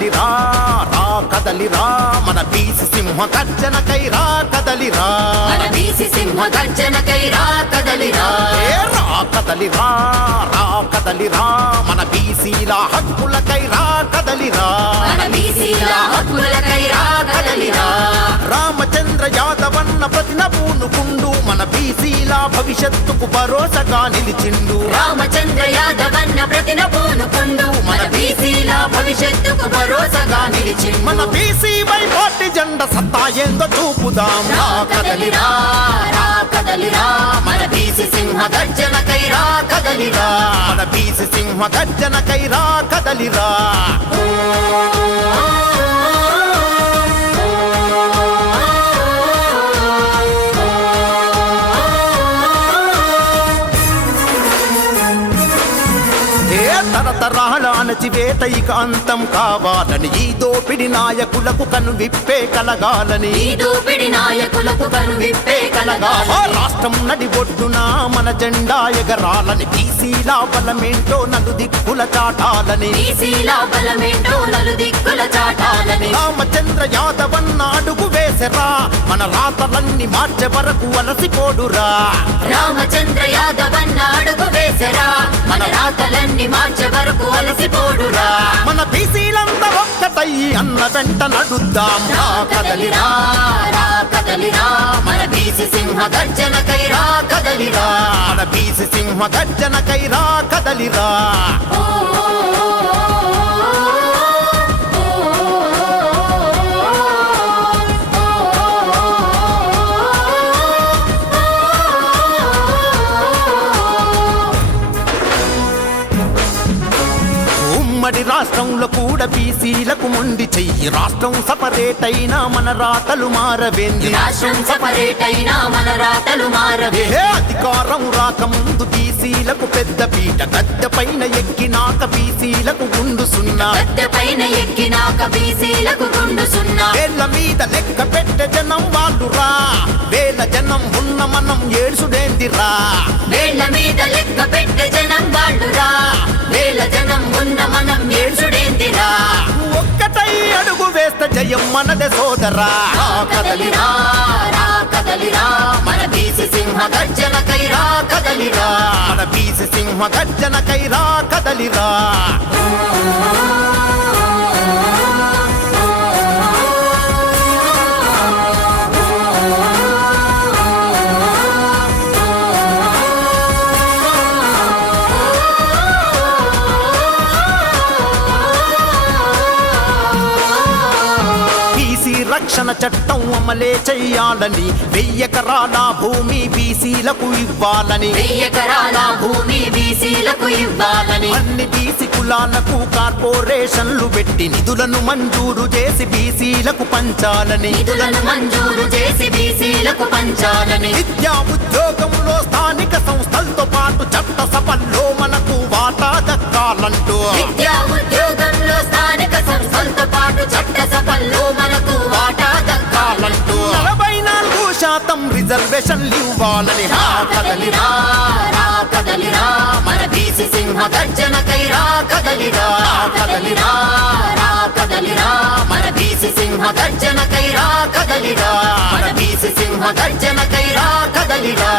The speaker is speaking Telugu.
కదలిరా రా కదలిరా మన బీసీ సింహ గర్జనకై రా కదలిరా మన బీసీ సింహ గర్జనకై రా కదలిరా రా కదలిరా రా కదలిరా మన బీసీల హక్కులకై రా కదలిరా మన బీసీల హక్కులకై రా కదలిరా రామచంద్ర యాదవన్న ప్రతిన పూనుకుండు మన బీసీల భవిష్యత్తుకు భరోసాగా నిలిచిండు రామచంద్ర యాదవన్న ప్రతిన పూనుకుండు మన బీసీల భవిష్యత్తుకు భరోసాగా నిలిచిండు మన బీసీ వైపాటి జెండా సత్తా ఏందో చూపుదాం రా కదలిరా రా కదలిరా మన బీసీ సింహ గర్జనకై రా కదలిరా మన బీసీ సింహ గర్జనకై రా కదలిరా తరతరాల అణచివేత ఇక అంతం కావాలని ఈ దోపిడి నాయకులకు కను విప్పే కలగాలని ఈ దోపిడి నాయకులకు కను విప్పే కలగాలని రాష్ట్రం నడి ఒడ్డున మన జెండా ఎగరాలని బీసీల బలమేంటో నలు దిక్కుల చాటాలని బీసీల బలమేంటో నలు దిక్కుల చాటాలని రామచంద్ర యాదవన్న అడుగు వేసరా మన రాతలన్నీ మార్చే వరకు అలసిపోడురా రామచంద్ర యాదవన్న అడుగు వేసరా మన రాతలన్నీ మార్చే వరకు అలసిపోడురా మన బీసీలంతా ఒక్కటై అన్న వెంట నడుద్దాం రా కదలిరా రా కదలిరా మన బీసీ సింహ గర్జనకై రా కదలిరా మన బీసీ సింహ గర్జనకై రా కదలిరా ఉమ్మడి రాష్ట్రంలో కూడా బీసీలకు మొండి చెయ్యి రాష్ట్రం సపరేట్ అయినా మన రాతలు మారవేంది రాష్ట్రం సపరేట్ అయినా మన రాతలు మారవే అధికారం రాకముందు బీసీలకు పెద్ద పీట గద్దె పైన ఎక్కినాక బీసీలకు గుండు సున్నా గద్దె పైన ఎక్కినాక బీసీలకు గుండు సున్నా వేళ్ళ మీద లెక్క పెట్టే జనం వాళ్ళురా వేల జనం ఉన్న మనం ఏడ్చుడేందిరా వేళ్ళ మీద లెక్క పెట్టే జనం వాళ్ళురా వేల జనం ఉన్న మనం ఏడ్చుడేందిరా ఒక్కటై అడుగు వేస్తే జయం మనదే సోదరా రా కదలిరా రా కదలిరా మన బీసీ సింహ గర్జనకై రా కదలిరా మన బీసీ సింహ గర్జనకై రా కదలిరా రక్షణ చట్టం అమలే చెయ్యాలని 1000 ఎకరాల భూమి బీసీలకు ఇవ్వాలని 1000 ఎకరాల భూమి బీసీలకు ఇవ్వాలని అన్ని బీసీ కులాలకు కార్పొరేషన్లు పెట్టి నిధులను మంజూరు చేసి బీసీలకు పంచాలని నిధులను మంజూరు చేసి బీసీలకు పంచాలని విద్యా ఉద్యోగంలో స్థానిక సంస్థలతో పాటు చట్ట సభల్లో మనకు వాటా దక్కాలంటూ విద్యా ఉద్యోగంలో స్థానిక సంస్థలతో పాటు చట్ట సభల్లో మనకు వాటా దక్కాలంటూ 44% రిజర్వేషన్లు ఇవ్వాలని రా కదలిరా రా కదలిరా మన బీసీ సింహ గర్జనకై రా కదలిరా కదలిరా రా కదలిరా మన బీసీ సింహ గర్జనకై రా కదలిరా మన బీసీ సింహ గర్జనకై రా కదలిరా